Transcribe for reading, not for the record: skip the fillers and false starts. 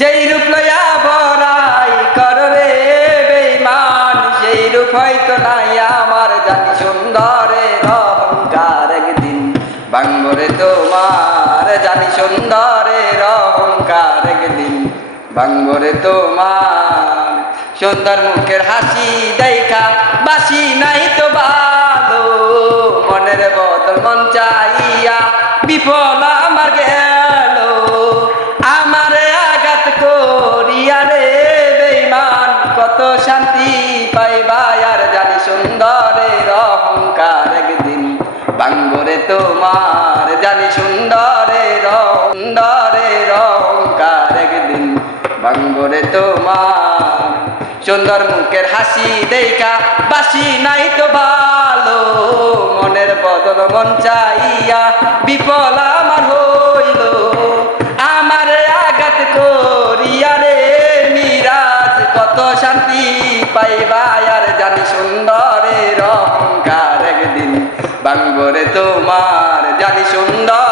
যেই রূপ লইয়া বড়াই কররে বেঈমান, সেই রূপ হয়তো নাই আমার, জানি সুন্দরের অহংকার একদিন ভাঙবরে তোমার, জানি সুন্দরের অহংকার একদিন ভাঙবরে তোমার। সুন্দর মুখের হাসি দেখা বাসি নাই তো ভালো, মনের বদল মন চাইয়া বিফল আমার গেল। আমারে আঘাত করিয়া রে বেঈমান, কত শান্তি পাইবা আর, জানি সুন্দরের অহংকার একদিন ভাঙবরে তোমার, জানি সুন্দরের অহংকার একদিন ভাঙবরে তোমার। সুন্দর মুখের হাসি দেখা বাসি নাই তো ভালো, মনের বদল মন চাইয়া বিফল আমার হইল। আমারে আঘাত করিয়া রে মিরাজ, কত শান্তি পাইবা আর, জানি সুন্দরের অহংকার একদিন ভাঙবরে তোমার, জানি সুন্দর